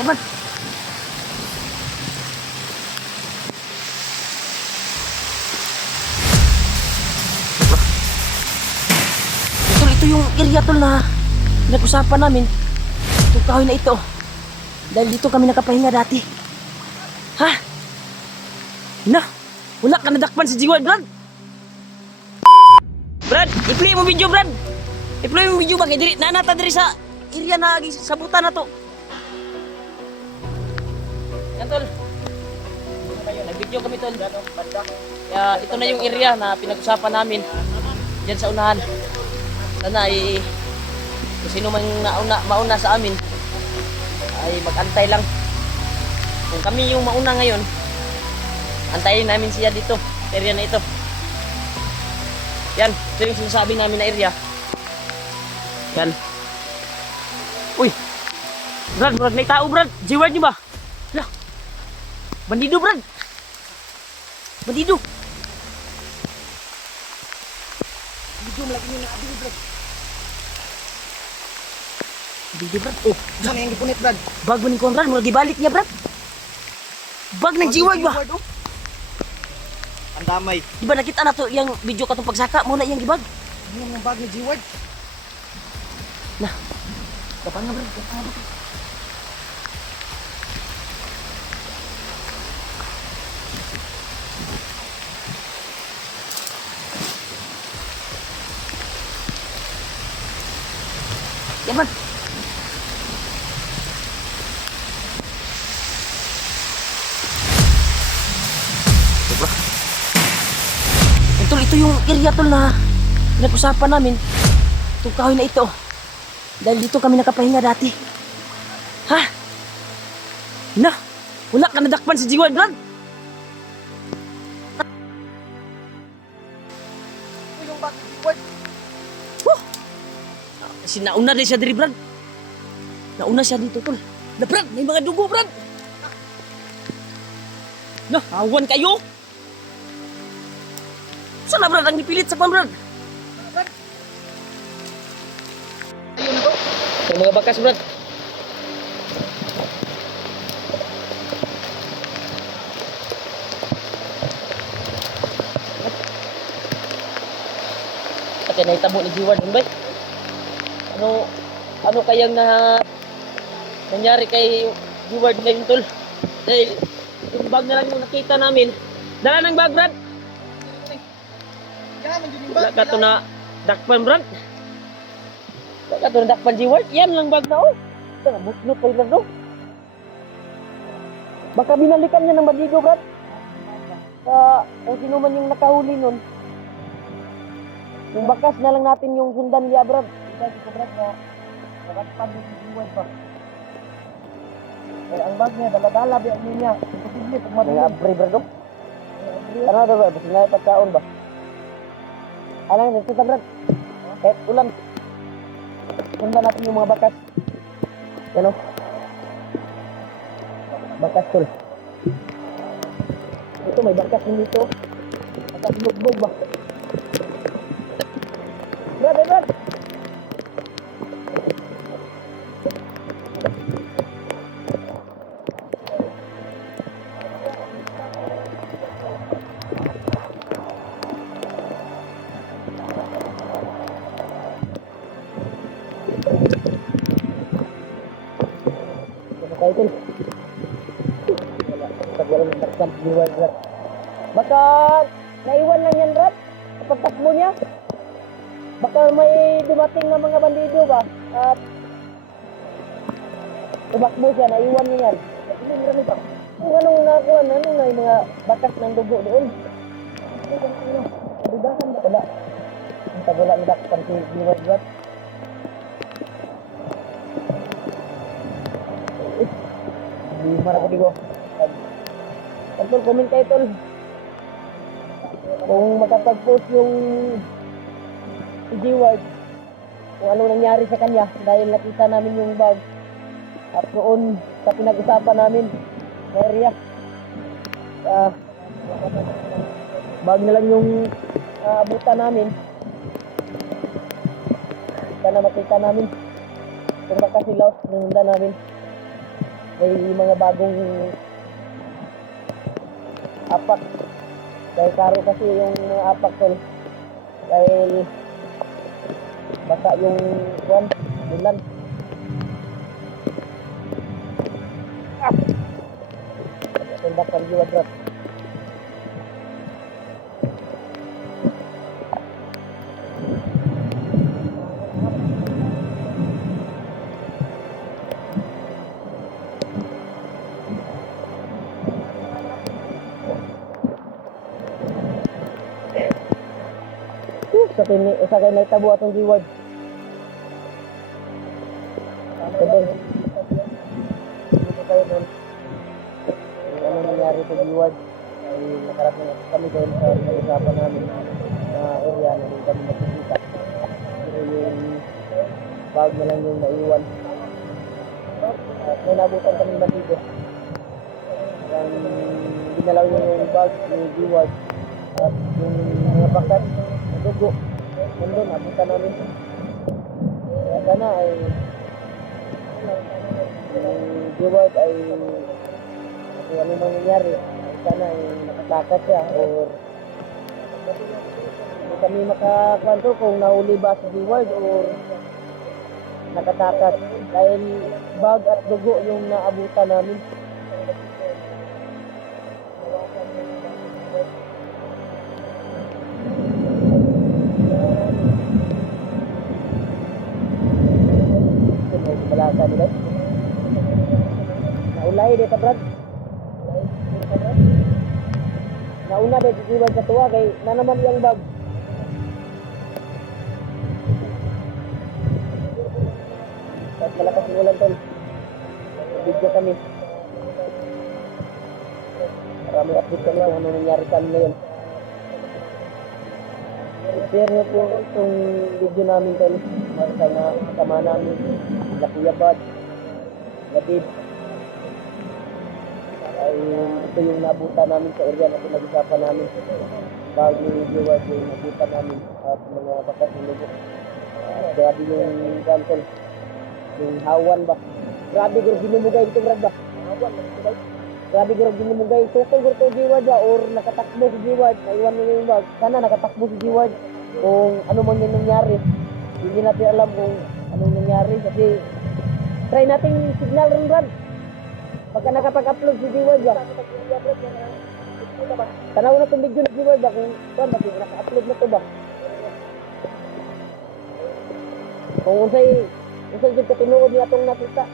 Yaman. Ito yung area tol na nag-usapan namin. Itong kahoy na ito. Dahil dito kami nakapahinga dati. Ha? Na, wala ka nadakpan si Jiwad, Brad. Brad, i-play mo video, Brad. I-play mo video ba? Kaya diri, nanata diri sa area na sabutan na to. Yan, tol. Nag-video kami, tol. Kaya ito na yung area na pinag-usapan namin. Diyan sa unahan. Sana ay kung sino man mauna sa amin ay mag-antay lang. Kung kami yung mauna ngayon, antayin namin siya dito, area na ito. Yan, ito yung sinasabi namin na area. Yan. Uy! Brad, may tao, Brad. Jiward niyo ba? Hala. Bandido, Brad. Bandido. Bandido, malaki nyo na abili, Brad. Bandido, Brad. Oh, Saan yung gipunit, Brad? bag maning ko, Brad. Mula gibalik niya, Brad. Bag ng Jiward ba? Ang damay. Di ba nakita na to yung video katong pagsaka mo na yung gibag? Ano yung bag ni G-Ward? Nah. Kapan nga, Brad? Kapan nga, Brad? Yaman. Ito yung area tol na pinag-usapan namin. Itong kahoy na ito. Dahil dito kami nakapahinga dati. Ha? Na, wala ka nadakpan si Jiwad, Brad. Ito yung bag ni G-Ward. Kasi nauna din siya diri, Brad. Nauna siya dito, tol. Na, Brad, may mga dugo, Brad. Na, awan kayo. Sana, Brad, ang dipilit sa kwan, Brad. Ayun to. Yung mga bakas, Brad. Kaya nahitabo ni Jiward, ba? Ano kayang nangyari kay Jiward ngayon, tol? Dahil yung bag na lang yung nakita namin. Dala ng bag, Brad. Yan, nandiyan yung Wala bag. ka to na dakpan, Brad. Wala ka to na dakpan, Jiward. Yan lang bag na, oh. Ito na, busnot pa yun, Brad. Baka binalikan niya ng bandido, Brad. Kung sino man yung nakahuli nun. Yung bakas na lang natin yung sundan niya, Brad. Kasi ko, Brad, na nakatpan din si Jiward pa. Ang bag niya, dala-dala, biyak niya. Imposible, pag matuloy. Mga abri, Brad, oh. Ano daw, Brad? Basta nga pagkaon ba? Alang, nagtita, Brad. Kahit ulan. Sundan natin yung mga bakas. Yan, oh. Bakas, tol. Ito, may bakas din dito. Bakas lugbog ba? Brad, Brad! Kaya tol. Wala nang takpan Jiward, Brad. Baka naiwan lang yan, Brad. Sa pagtakbo niya. Baka may dumating na mga bandido ba? At tumakbo siya, naiwan niya yan. Hindi mo rin ito. Kung anong nakuha na, ano na yung mga bakas ng dugo doon. Dudahan ba? Wala. Ang wala nadakpan si Jiward, Brad. Hindi marap ko. Tol, comment kayo, tol. Kung makapag-post yung si Jiward, kung ano nangyari sa kanya dahil nakita namin yung bag at doon sa pinag-usapan namin sa area. Bag na lang yung abutan namin. Sana makita namin kung baka silaw, sinundan namin. may mga bagong apak. Dahil karo kasi yung mga apak tol. Dahil baka yung kuwan, ulan. Tindakan jiwa drop. Sa kay naitabo atong reward. Tol. Dito tayo tol. Yung ano nangyari sa reward ay nakarating na kami doon sa usapan namin na area na hindi kami makikita. Pero yung bag na lang yung naiwan. At may nabutan kami dito. Yung ginalaw yung bag ni reward at yung mga bakat na dugo. Nandun, nabutan namin. Kaya sana ay yung reward ay kung ano mang nangyari, ay sana ay nakatakas siya or hindi kami makakwento kung nahuli ba si reward or nakatakas dahil bag at dugo yung naabutan namin. Balasa nila. Naulay dito Brad. Nauna dito si Brad sa tuwa kay na naman yung bag. At malakas yung ulan tol. Video kami. Maraming update kami kung ano nangyari sa amin ngayon. I-share nyo po itong video namin tol. Sa na kasama namin. Na Kuya Bad, Gatib. Ay ito yung nabutan namin sa area na pinag-usapan namin. Bag ni Reward yung nabutan namin at mga bakas ng lugo. Grabe yung kantol. Yung hawan ba? Grabe guro ginumugay ito Brad ba? Hawan ba? Grabe guro ginumugay. Tukol guro to Reward ba? Or nakatakbo si Reward. Naiwan nyo yung bag. Sana nakatakbo si Reward. Kung ano man yung nangyari. Hindi natin alam kung anong nangyari kasi try nating signal rin Brad. Pagka nakapag-upload si Reward ba? Tanaw na itong video ni Reward ba? Kung saan ba? Naka-upload na ito ba? Kung unsay yung katinuod niya itong nakita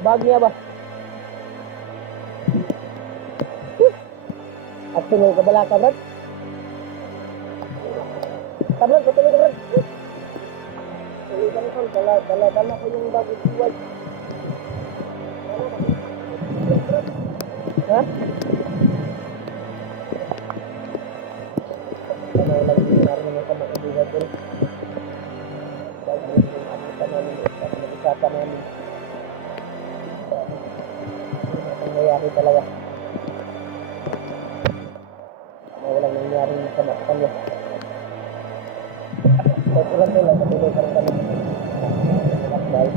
bag niya ba? At sunod ka bala ka Brad? Brad, patuloy ka Brad. Tuloy ka nito, dala ko yung bag ni Reward. Ha? Ano lang yung narinig mo sa mga Reward ko? Bag mo yung abutan namin, nag-usapan namin. Ano nangyayari talaga? Walang nangyari sa mga kanya. Kaya lang ito lang, patuloy pa rin kami. Bye.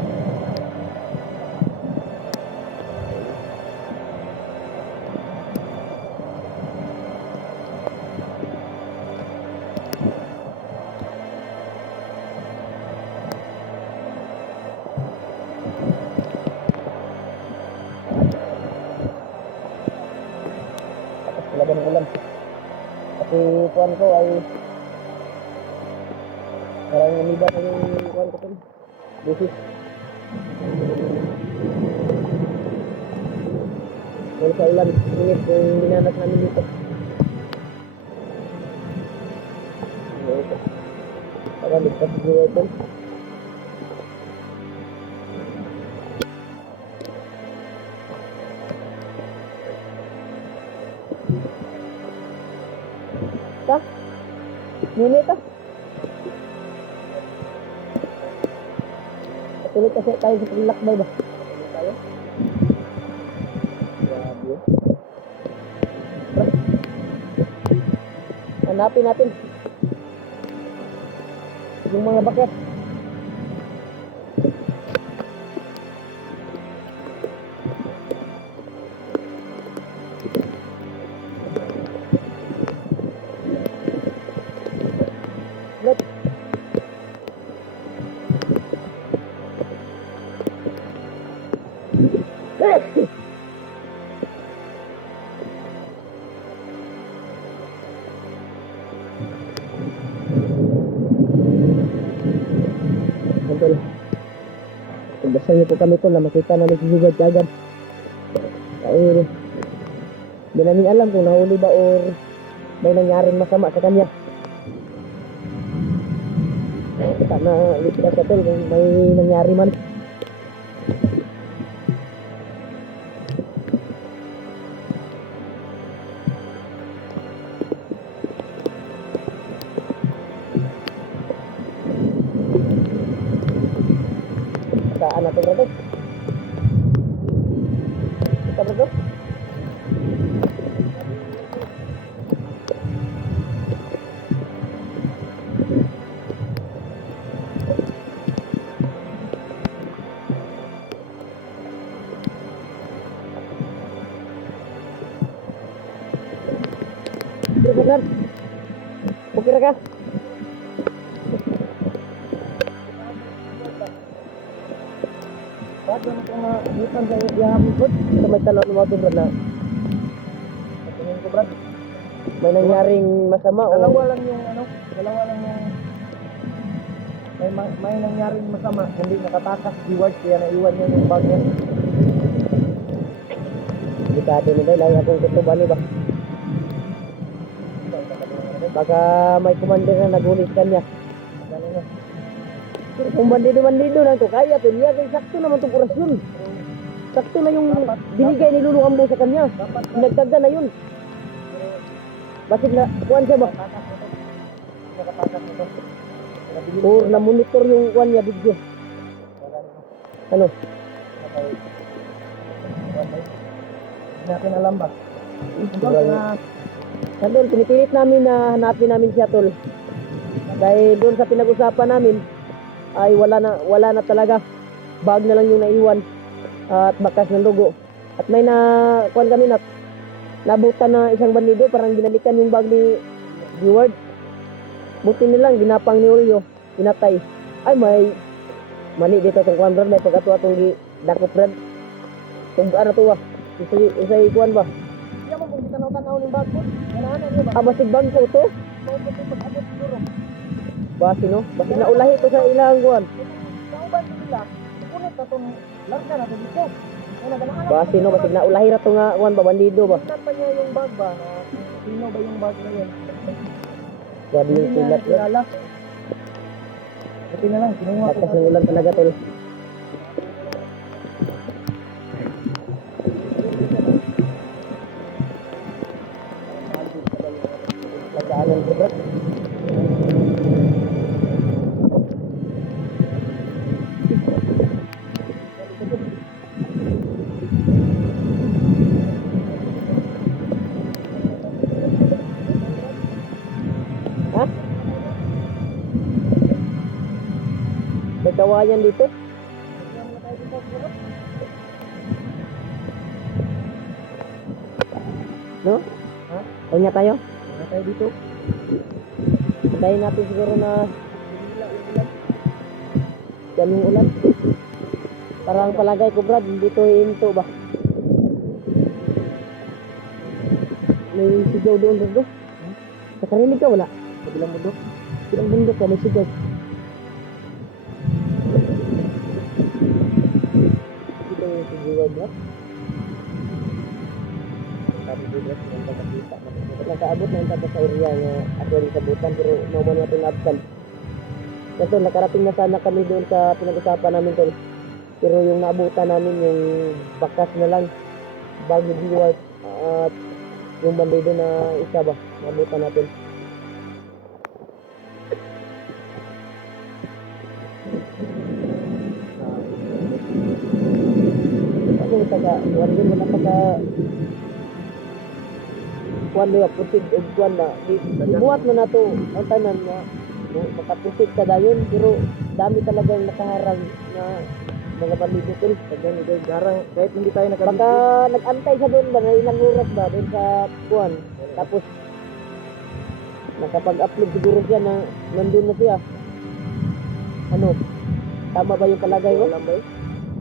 Tapos talaga ng ulan. Kasi kuhan ko ay maraming umiba na yung kuhan ko ito. Busis. Dahil sa ulan, init kung minanas namin dito. Para ligtas siguro ito. Ta? Nini ta? Patuloy kasi tayo sa paglakbay ba? Patuloy tayo? Grabe. Hanapin natin yung mga baket. niyo po kami tol na makita namin si Jewad agad. Ay, di namin alam kung nahuli ba or may nangyaring masama sa kanya. Kita na ligtas sa tol kung may nangyari man. Saan natin brother? Kita brother? Brother, okay ra ka? Bakit mo itong hipan sa ihapon ko? Sa may talon ng mga brad na tingin ko brad may nangyaring masama o Dalawa lang yung may nangyaring masama, hindi nakatakas si Ward kaya naiwan niya yung bag niya. delikado nila lang akong kutuban ni ba baka may commander na nagulis kanya. Pero kung bandido lang to kaya to niya kay sakto naman itong orasyon. Sakto na yung binigay ni Lulu Ambo sa kanya. Nagtagda na yun. Bakit na kuwan siya ba? Or na-monitor yung kuwan niya video. Ano? Hindi natin alam ba? Tol, pinipilit namin na hanapin namin siya tol. Dahil doon sa pinag-usapan namin ay wala na talaga. Bag na lang yung naiwan at bakas ng dugo. At may na kuwan kami na nabutan na isang bandido, parang binalikan yung bag ni Jewad. Buti nilang ginapang ni Julio, pinatay. Ay may mani dito tong kuwan brad, may pagkatuwa tong dakop brad. Kung ano to ba? Isay kuwan ba? Iya mo kung tanaw-tanaw ng bag ko. Ganahan niyo ba? Basig bag ko to. Mao ko pag-abot siguro. Basi no? Basig na ulahi to sa ilang kuwan. Kauban nila. Kunit na tong larga na to dito. Ano ganahan? Basi no, basig na ulahi ra to nga kuwan ba bandido ba? Tingnan pa niya yung bag ba na sino ba yung bag na yun? Grabe yung Hindi niya silat brad. kilala. Buti na lang, kinuha ko Lakas ng ulan talaga tol. Lagaanan ko brad. Ha? May kawayan dito? No? Ha? Kanya tayo? Wala tayo dito. Hintayin natin siguro na yan yung ulan. Parang palagay ko brad, dito hinto ba? May sigaw doon bro. Nakarinig ka wala? Kabilang mundo. Bilang bundok ka, may sigaw. Dito yung sigaw ba? Sabi ko brad, yung pagkakita. Nakaabot na yung tapos sa area nga actually sa butan pero naman natin absent. Kasi nakarating na sana kami doon sa pinag-usapan namin tol. Pero yung naabutan namin yung bakas na lang bago Jewad at yung bandido na isa ba naabutan natin. Kasi taga wala din wala taga kuan diba pusid og kuan na buhat mo na to ang tanan na makapusid ka dayon pero dami talagang nakaharang na mga bandido tol. Ganyan guys, garang kahit hindi tayo Baka nakabit. nag-antay siya doon ba na ilang oras ba doon sa kuan. Tapos nakapag-upload siguro siya na nandun na siya. Ano? Tama ba yung palagay ko? Alam ba eh?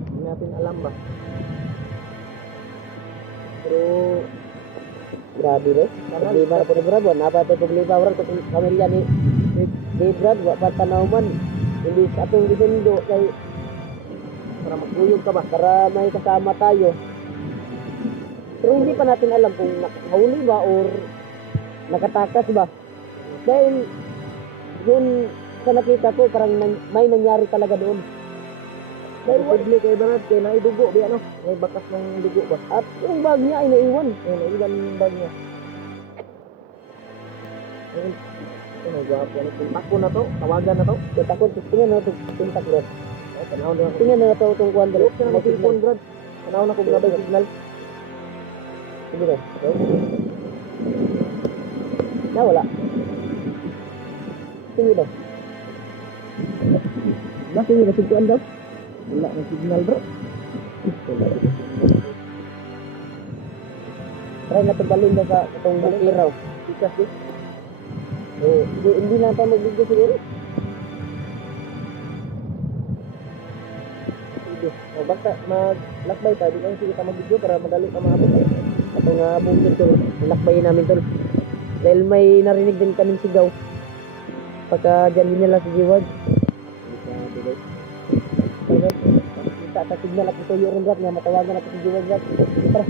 Hindi natin alam ba? Pero grabe rin. Problema na po ni Brad. Napa tayo problema Brad kung pamilya ni Brad. Wa pa tanaw man. Hindi sa atong gisundo kay Para magkuyog ka ba? para may kasama tayo. Pero hindi pa natin alam kung nakahuli ba or nakatakas ba. Dahil yun sa nakita ko parang may nangyari talaga doon. Dahil posible kay Banat kay naidugo di ano, may bakas ng dugo ba? At yung bag niya ay naiwan. Ay naiwan yung bag niya. Ayun. Ano gwapo ano kontak ko na to, tawagan na to. Kaya takot, tingnan na ito, tintak Brad. Ay tanaw na ako. Tingnan na ito itong kuwan Dalo Brad. ka na May signal. mag-cellphone Brad. Tanaw na ko grabay signal. Sige daw. Nawala. Sige daw. Bakit yung nasiguan daw? Wala ng signal bro. Try na tubalin daw sa itong bukiraw. Ikas di. Eh, hindi na tayo mag-video siguro. Sige. O basta mag-lakbay tayo. Di lang sige ka mag-video para madali ka maabot. Ito nga bukid tol. Nilakbayin namin tol. Dahil may narinig din kaming sigaw. Pagka dyan din nila si Jiwag. Kita sa signal at ito yung rin Brad nga matawagan ako si Jiwag Brad. Tara.